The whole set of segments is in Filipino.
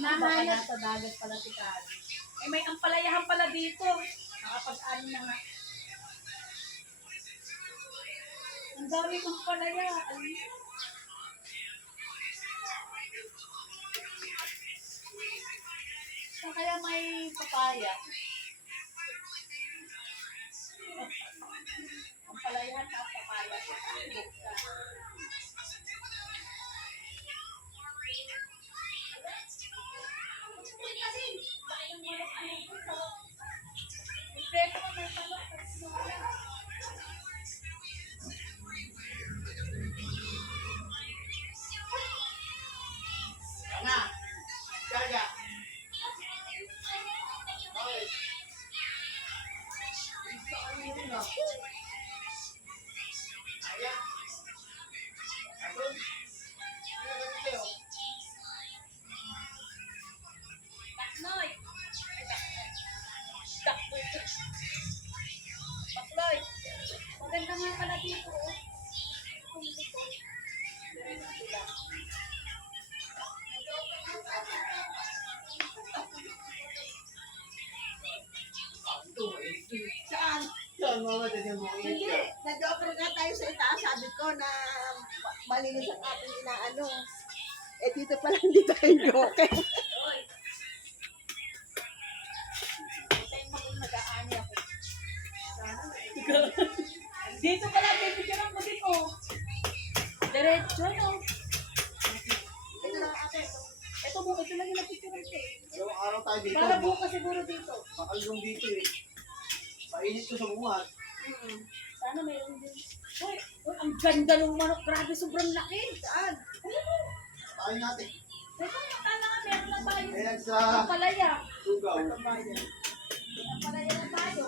Nahanap. nasa dagat pala si Kari. Eh, may ampalayahan pala dito. Nakapag-ano na nga. Ang dami kong palaya. Ay, Saan kaya may papaya? Ang palayahan at papaya. Ipeko ang ating inaano. Eh dito pala hindi tayo joke. Dito pala, pipicturean mo dito. Diretso, no? Ito lang ate. Ito mo, ito lang yung napicturean ko. Yung araw tayo dito. Para bukas siguro dito. Bakal yung dito eh. Painit ko sa bungat. Mm. Sana mayroon ganda ng manok. Grabe, sobrang laki. Saan? Tayo natin. Teka, akala nga meron lang tayo. Ayan sa Ang palaya. lugaw. Ang palaya lang tayo.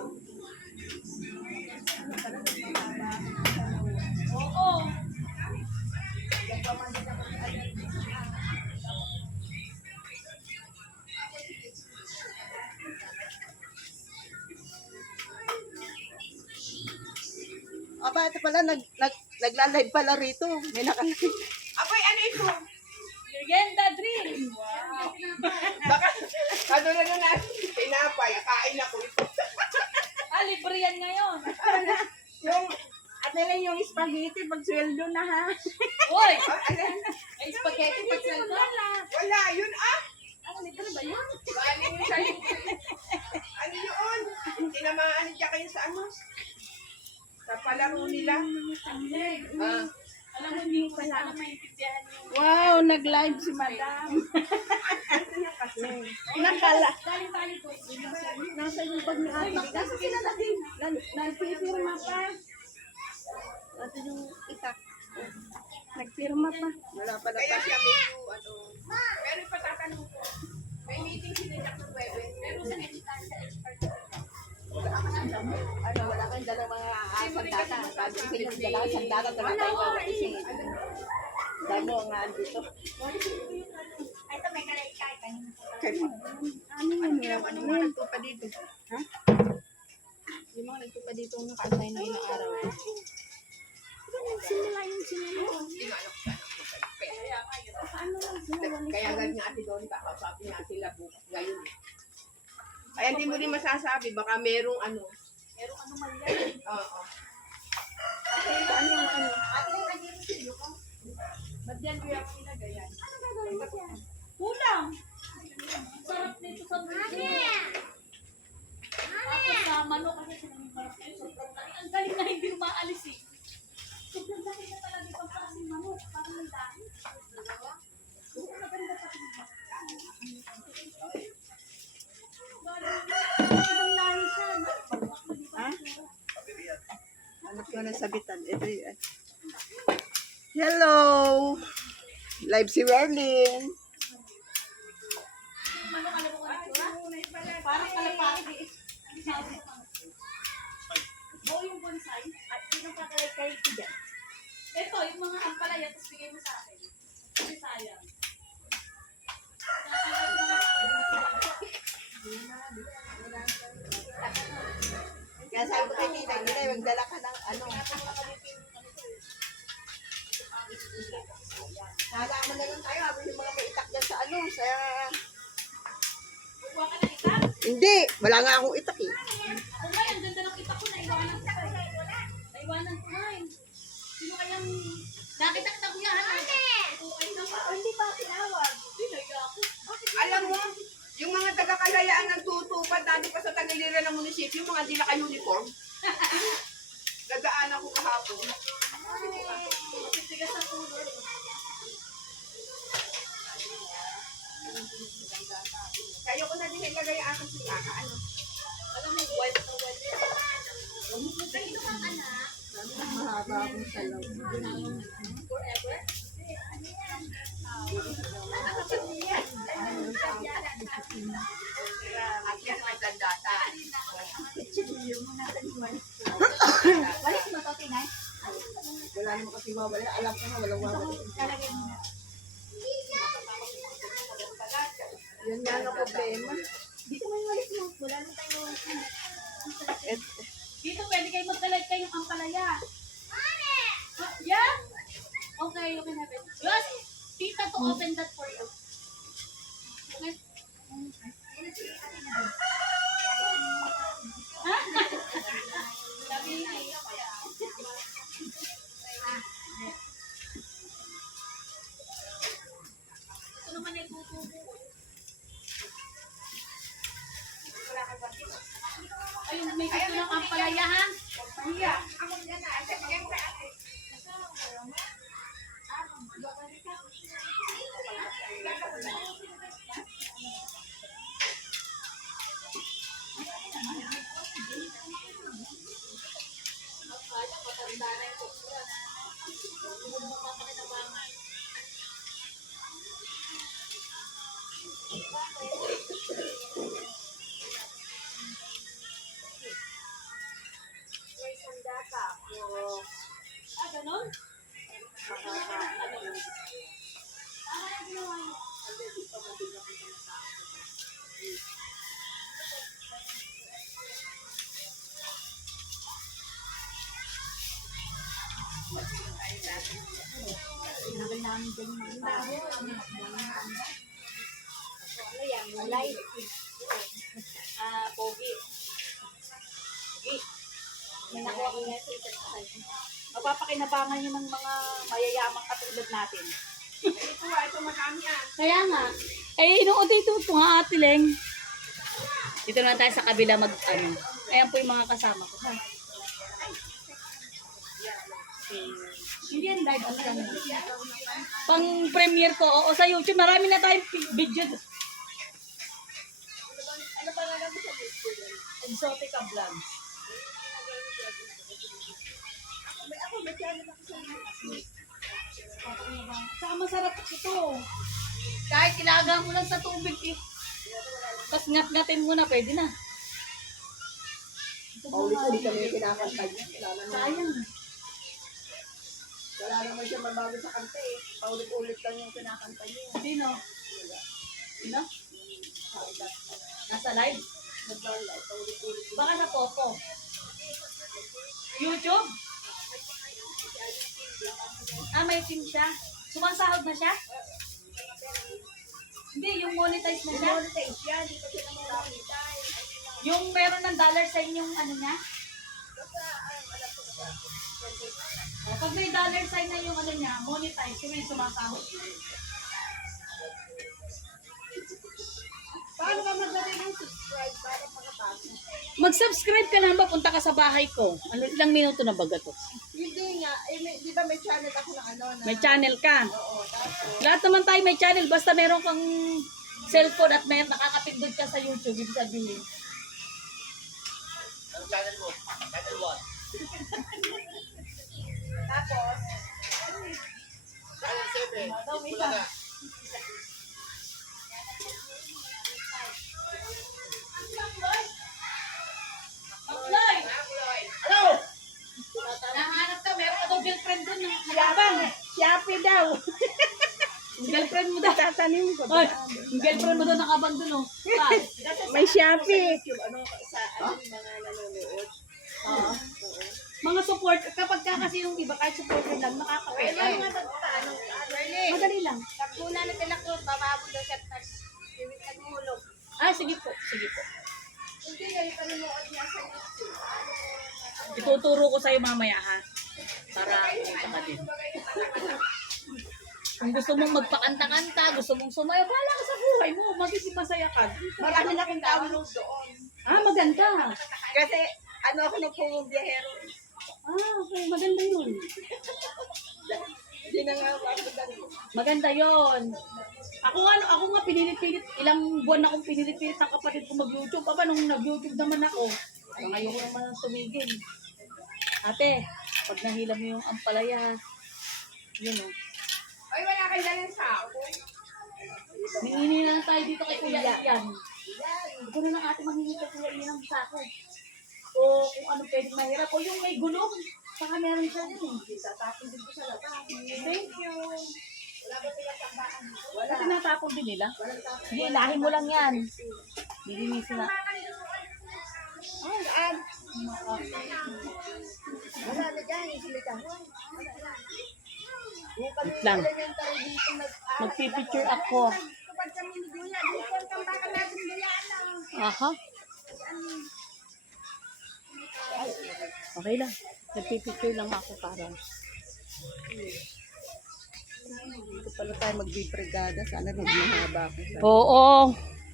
Oo. Aba, ito pala, nag, nag, nagla-live pala rito. May naka Aboy, ano ito? Merienda drink. Wow. Baka, ano na na natin, tinapay, kain ako ito. Ah, libre yan ngayon. yung, at nila yung spaghetti pag sweldo na ha. Uy, Ah, ano? ay spaghetti pa sa Wala, yun ah. Ano, libre ba yun? Galing yun. Ano yun? Tinamaan niya kayo sa ano? Sa palaro nila. Ah, Alam mo, hindi ko sana maintindihan yung... Wow, nag-live si madam. Nakala. Nasa yung bag ni ate. Nasa sila na din. Nan- Nagpipirma pa. Nasa yung itak. Nagpirma pa. Wala pala kaya pa. siya medyo ano. Ah, sandata. Sabi ko yung dalang sandata. Wala tayo kasi. Damo nga dito. Ito may pala. Kaya, ano yun? Ano ano mga nagtupa dito? Ha? Yung mga nagtupa dito ng kaantay na ilang araw. Diba nagsimula yung? Kaya agad nga ate doon, kakausapin nga sila bukas ngayon. Kaya hindi mo rin masasabi, baka merong ano. Merong ano man yan. Oo. Ano yung ano? Ba't yan kuya ang ginagayan? Kulang. Sarap nito sa Mami! Tapos sa manok kasi manok ngayon. Sobrang laki. Ang galing na hindi umaalis eh. Sobrang laki na talaga itong klaseng manok. Parang ang dami. Oo, maganda pa rin. Ibang lahi siya. Ha? Anak ko na sabitan. Ito yun. Hello! Live si Werlin. Hindi, wala nga akong itak eh. Ako nga, ang ganda ng itak ko. Naiwanan ko pa. Naiwanan ko nga eh. Sino kayang... Nakita kita kuya? Okay na. Oh, hindi pa tinawag. Hindi, naiga ako. Alam mo, yung mga taga-kalayaan nagtutupad dati pa sa tagiliran ng munisipyo, yung mga di naka-uniform. Dadaan ako kahapon. Titigas ang ulo. Kayo ko na din ilagay ang aking sitaka. Ano? Alam mo, wild na wild yan. Kanino kang anak? Mahaba akong salong. Forever? At yan ay tandatan. Walis mo to, Tinay? Wala naman kasi wawala. Alam ko na walang wawala. Lalagay mo na. Yan nga ang Niyo? Sinabi namin dyan yung mga. Ano yan? Malay. Ah, pogi. Pogi. May nakuha ko nga sa isa. Mapapakinabangan yun ng mga mayayamang katulad natin. Ito ah, ito madami ah. Kaya nga. Eh, inuod dito ito nga ate Leng. Dito na tayo sa kabila mag ano. Ayan po yung mga kasama ko. Ha? Hindi yan live ang channel. Pang premiere ko. Oo, sa YouTube. Marami na tayong video. Ano ba nga lang sa video? Exotica Vlogs. May ako, may channel ako sa Saka masarap ito. Kahit ilaga mo lang sa tubig eh. Tapos ngat-ngatin mo na, pwede na. Paulit-ulit kami yung kinakanta niya. Sayang. wala naman siya mabago sa kanta eh. Paulit-ulit lang yung kinakanta niya. Sino? Sino? Nasa live? Nag-live, paulit-ulit. Baka sa Popo. YouTube? Ah, may team siya. Sumasahod na siya? Hindi, yung monetize na siya. Monetize pa siya monetize. Yung meron ng dollar sa inyong ano niya. Oh, pag may dollar sign na yung ano niya, monetize, yung may sumasahod. Paano ka maglagay ng subscribe para makapasok? Mag-subscribe ka na ba? Punta ka sa bahay ko. Ano, ilang minuto na baga to? Hindi nga, eh, may, di ba may channel ako ng ano na... May channel ka. Oo, tapos... Lahat naman tayo may channel. Basta meron kang cellphone at may nakakapindot ka sa YouTube. Ibig sabihin. Tapos, Apply! Hello! Nahanap ka. Meron ka daw girlfriend doon. Nakabang. Shopee daw! Yung girlfriend mo daw. Tatanim ko. Ay, yung girlfriend mo daw nakabang doon. Oh. May Shopee. Ano, sa ano yung mga nanonood? Oo. Mga support, kapag ka kasi yung iba, kahit supporter lang, makaka-pay. Ay, mga ano, ano, Madali lang. Pagkuna na sila ko, bababo daw siya. Tapos, nagmulog. Ah, sige po, sige po. Hindi, yan panonood niya sa YouTube. Ituturo ko sa'yo mamaya ha. Kung gusto mong magpakanta-kanta, gusto mong sumayaw, wala ka sa buhay mo. Magiging masaya ka. Marami na akong download doon. Ah, maganda. Kasi ano ako ng pumong biyahero. Ah, okay. Maganda yun. Hindi na nga ako. Maganda yon. Ako nga, ako nga pinilit-pilit, ilang buwan akong pinilit-pilit ng kapatid ko mag-YouTube. Aba, nung nag-YouTube naman ako, ngayon ko naman tumigil. Ate, pag nahila mo yung ampalaya, yun o. Ay, wala kayo dalang sako. Mingini na lang tayo dito kay Kuya Ian. Na lang ate manghingi kay Kuya Ian ng sako. O kung ano pwedeng mahirap. O yung may gulong. Saka meron siya din eh. Tatapon din ko sa labas. Thank you. Wala. Tinatapon din nila? Hindi, ilahin mo lang yan. Lilinisin na. Ay, an. Wala na dyan, isilita mo. Wait lang. Magpipicture ako. Aha. Okay lang. Nagpipicture lang ako para. Dito pala tayo magbibrigada. Sana magmahaba ako. Oo.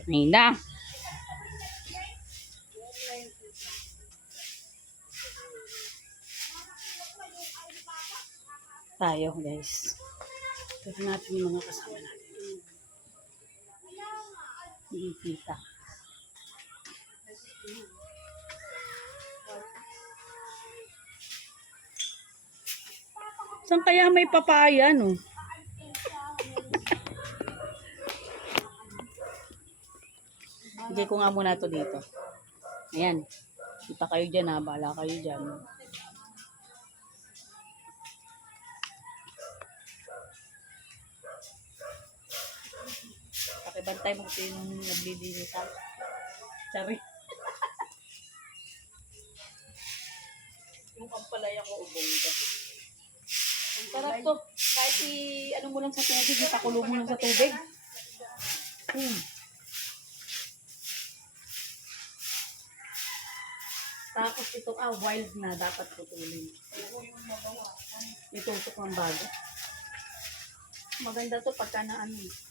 Ngayon na. Tayo guys. Tignan natin yung mga kasama natin. Hindi kita. Saan kaya may papaya, no? Bigay ko nga muna to dito. Ayan. Kita kayo dyan ha. Bahala kayo dyan. Pakibantay mo kasi yung naglilinis ha. Sorry. yung kampalaya ko ubong ka. Ang sarap to. Kahit i, ano mo lang sa tubig, ipakulo mo lang sa tubig. Hmm. Tapos ito, ah, wild na, dapat putulin. Itutok ng bago. Maganda to pagka na ano.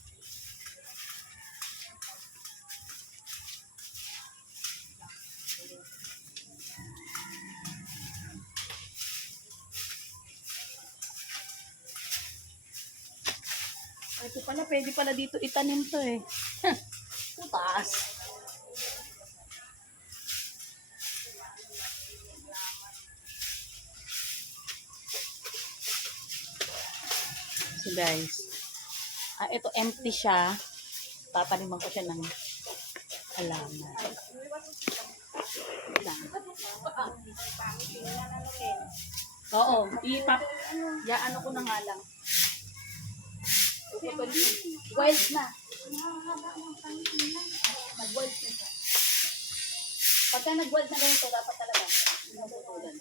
Ito pala, pwede pala dito itanim to eh. Putas. So guys, ah, ito empty siya. Tataniman ko siya ng halaman. Oo, ipap, ya ano ko na nga lang. Wild na. Nag-wild na siya. Pagka nag-wild na ganito, dapat talaga natutulan.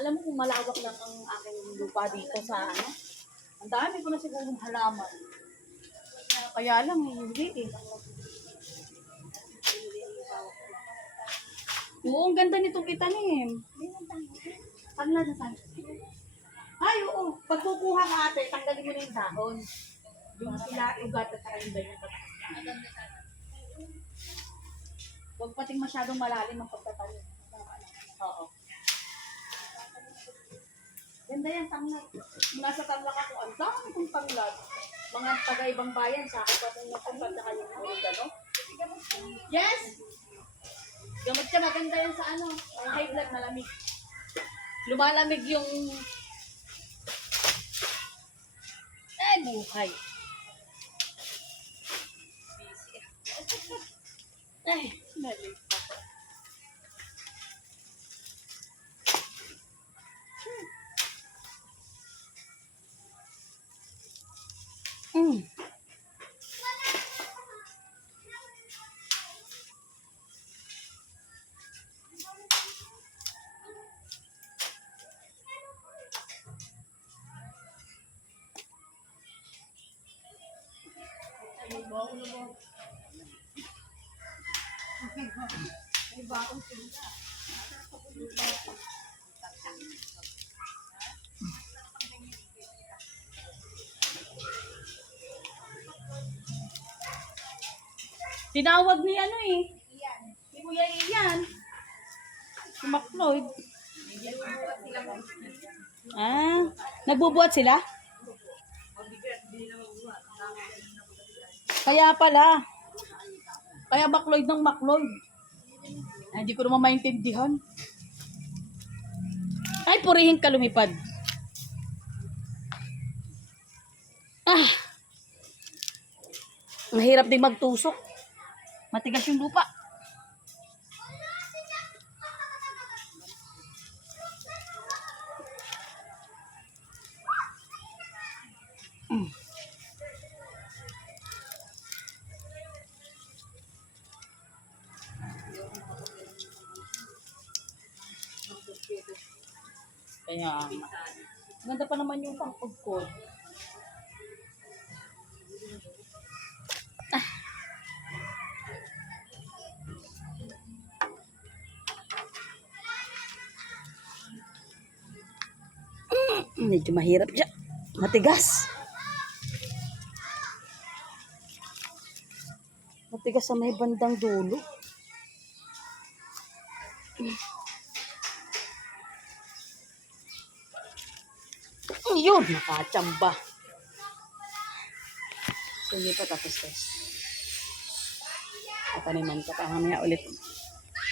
Alam mo kung malawak lang ang aking lupa dito sa ano, ang dami ko na sigurong halaman. Kaya lang, eh, hindi eh. Oo, ang ganda nitong itanim. Pag nasa ay, oo. Pag kukuha ka ate, tanggalin mo na yung dahon. Yung sila, ugat at saka yung ganyan pataas. Huwag pating masyadong malalim ang pagtatanim. Oo. Ganda yan, tanglad. Nasa tanglad ako, ang dami kong tanglad. Mga taga-ibang bayan, sa akin pa kung napunta sa kanyang mga no? Yes! Gamot ka, maganda yan sa ano, high blood, malamig. Lumalamig yung ay, buhay. Ay, nalik Tinawag ni ano eh. Ni Kuya Ian. Si McLeod. Ah, nagbubuhat sila? Kaya pala. Kaya McLeod ng McLeod. Ay, hindi ko naman maintindihan. Ay, purihin ka lumipad. Ah. Mahirap din magtusok. Matigas yung lupa. Kaya, ganda pa naman yung pangkod Medyo mahirap siya. Matigas. Matigas sa may bandang dulo. Yun, nakachamba. Sige pa tapos guys. Tataniman ka pa mamaya ulit.